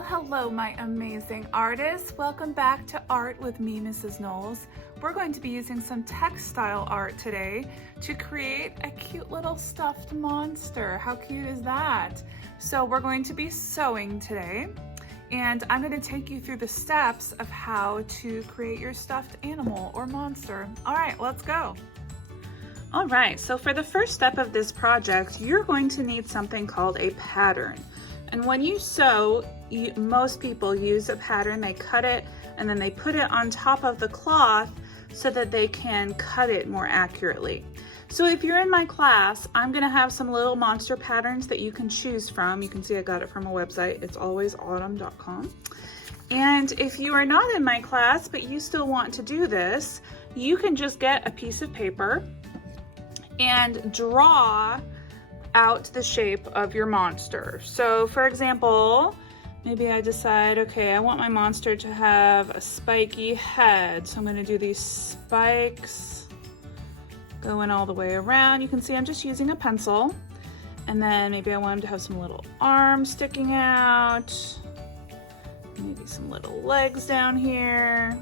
Well, hello, my amazing artists. Welcome back to Art with me, Mrs. Knowles. We're going to be using some textile art today to create a cute little stuffed monster. How cute is that? So we're going to be sewing today, and I'm going to take you through the steps of how to create your stuffed animal or monster. All right, let's go. All right, so for the first step of this project, you're going to need something called a pattern. And when you sew, most people use a pattern. They cut it and then they put it on top of the cloth so that they can cut it more accurately. So if you're in my class, I'm gonna have some little monster patterns that you can choose from. You can see I got it from a website. It's alwaysautumn.com. And if you are not in my class, but you still want to do this, you can just get a piece of paper and draw out the shape of your monster. So for example, maybe I decide, okay, I want my monster to have a spiky head. So I'm gonna do these spikes going all the way around. You can see I'm just using a pencil. And then maybe I want him to have some little arms sticking out. Maybe some little legs down here.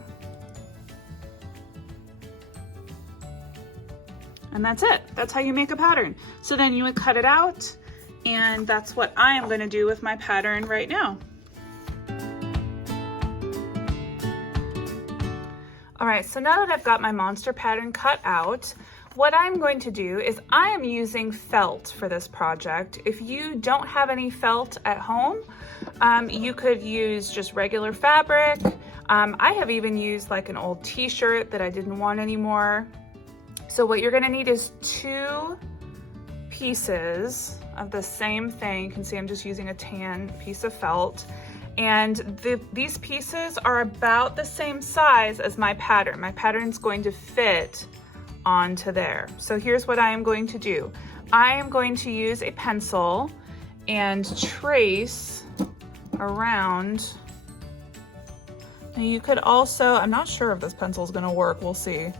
And that's it. That's how you make a pattern. So then you would cut it out, and that's what I am going to do with my pattern right now. All right, so now that I've got my monster pattern cut out, what I'm going to do is I am using felt for this project. If you don't have any felt at home, you could use just regular fabric. I have even used like an old t-shirt that I didn't want anymore. So what you're gonna need is 2 pieces of the same thing. You can see I'm just using a tan piece of felt. And these pieces are about the same size as my pattern. My pattern's going to fit onto there. So here's what I am going to do. I am going to use a pencil and trace around. Now you could also, I'm not sure if this pencil is gonna work, we'll see.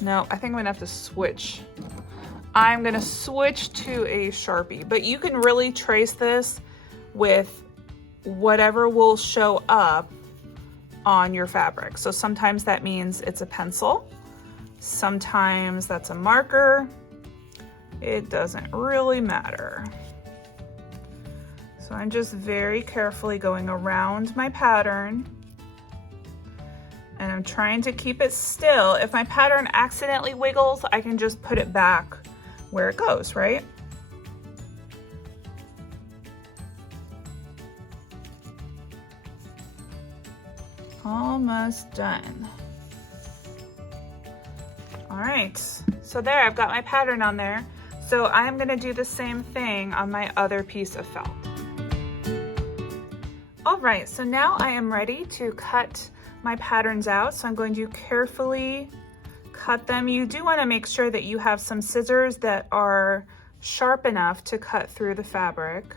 No, I think I'm gonna have to switch. I'm gonna switch to a Sharpie, but you can really trace this with whatever will show up on your fabric. So sometimes that means it's a pencil, sometimes that's a marker. It doesn't really matter. So I'm just very carefully going around my pattern, and I'm trying to keep it still. If my pattern accidentally wiggles, I can just put it back where it goes, right? Almost done. All right, so there, I've got my pattern on there. So I'm gonna do the same thing on my other piece of felt. All right, so now I am ready to cut my patterns out. So I'm going to carefully cut them. You do want to make sure that you have some scissors that are sharp enough to cut through the fabric,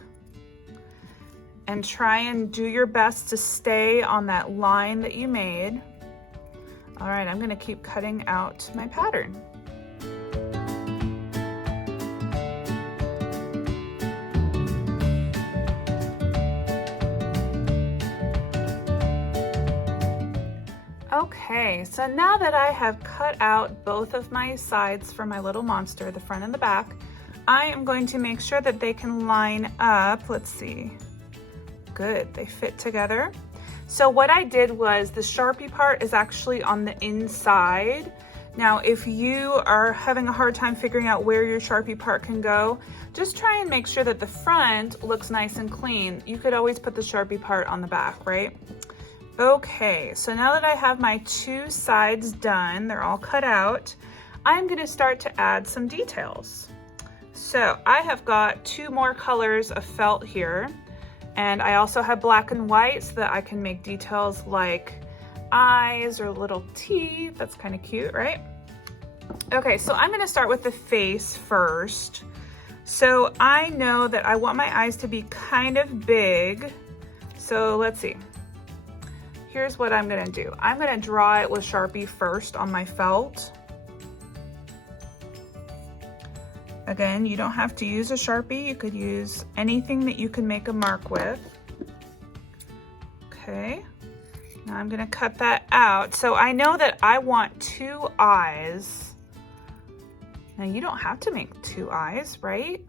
and try and do your best to stay on that line that you made. All right, I'm going to keep cutting out my pattern. Okay, so now that I have cut out both of my sides for my little monster, the front and the back, I am going to make sure that they can line up. Let's see. Good, they fit together. So what I did was the Sharpie part is actually on the inside. Now, if you are having a hard time figuring out where your Sharpie part can go, just try and make sure that the front looks nice and clean. You could always put the Sharpie part on the back, right? Okay, so now that I have my 2 sides done, they're all cut out, I'm gonna start to add some details. So I have got 2 more colors of felt here, and I also have black and white so that I can make details like eyes or little teeth. That's kind of cute, right? Okay, so I'm gonna start with the face first. So I know that I want my eyes to be kind of big. So let's see. Here's what I'm gonna do. I'm gonna draw it with Sharpie first on my felt. Again, you don't have to use a Sharpie. You could use anything that you can make a mark with. Okay, now I'm gonna cut that out. So I know that I want 2 eyes. Now you don't have to make 2 eyes, right?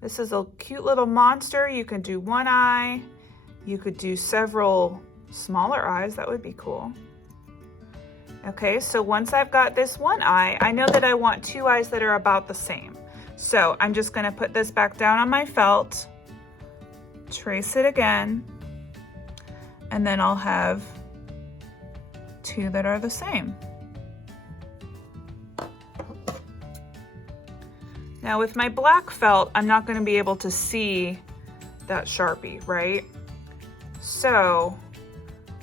This is a cute little monster. You can do 1 eye. You could do several smaller eyes. That would be cool. Okay, so once I've got this 1 eye, I know that I want 2 eyes that are about the same. So I'm just gonna put this back down on my felt, trace it again, and then I'll have 2 that are the same. Now with my black felt, I'm not gonna be able to see that Sharpie, right? So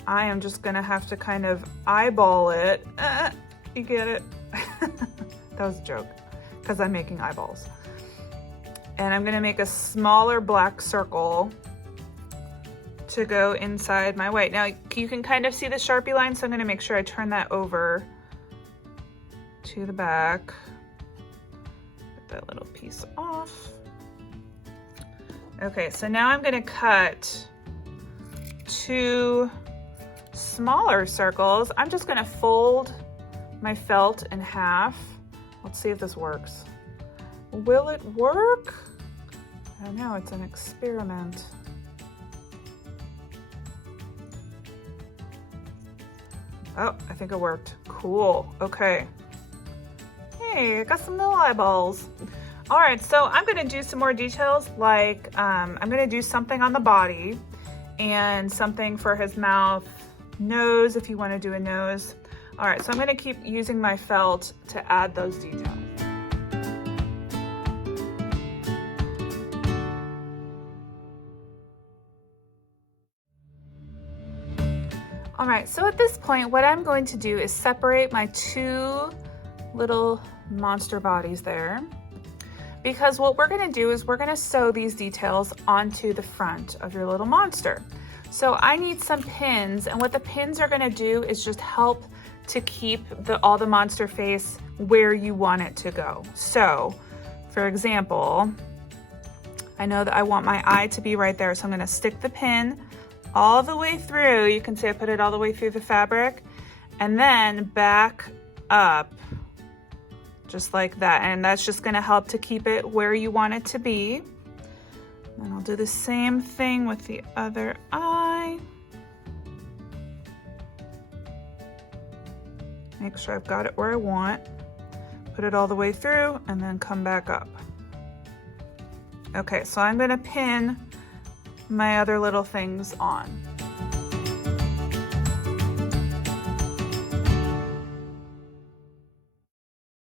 I am just gonna have to kind of eyeball it. You get it? That was a joke, because I'm making eyeballs. And I'm gonna make a smaller black circle to go inside my white. Now you can kind of see the Sharpie line, so I'm gonna make sure I turn that over to the back. Get that little piece off. Okay, so now I'm gonna cut 2 smaller circles. I'm just gonna fold my felt in half. Let's see if this works. Will it work? I don't know, it's an experiment. Oh, I think it worked. Cool, okay. Hey, I got some little eyeballs. All right, so I'm gonna do some more details, like I'm gonna do something on the body and something for his mouth, nose, if you wanna do a nose. All right, so I'm gonna keep using my felt to add those details. All right, so at this point, what I'm going to do is separate my 2 little monster bodies there, because what we're gonna do is we're gonna sew these details onto the front of your little monster. So I need some pins, and what the pins are gonna do is just help to keep all the monster face where you want it to go. So, for example, I know that I want my eye to be right there, so I'm gonna stick the pin all the way through. You can see I put it all the way through the fabric, and then back up, just like that. And that's just gonna help to keep it where you want it to be. And I'll do the same thing with the other eye. Make sure I've got it where I want. Put it all the way through and then come back up. Okay, so I'm gonna pin my other little things on.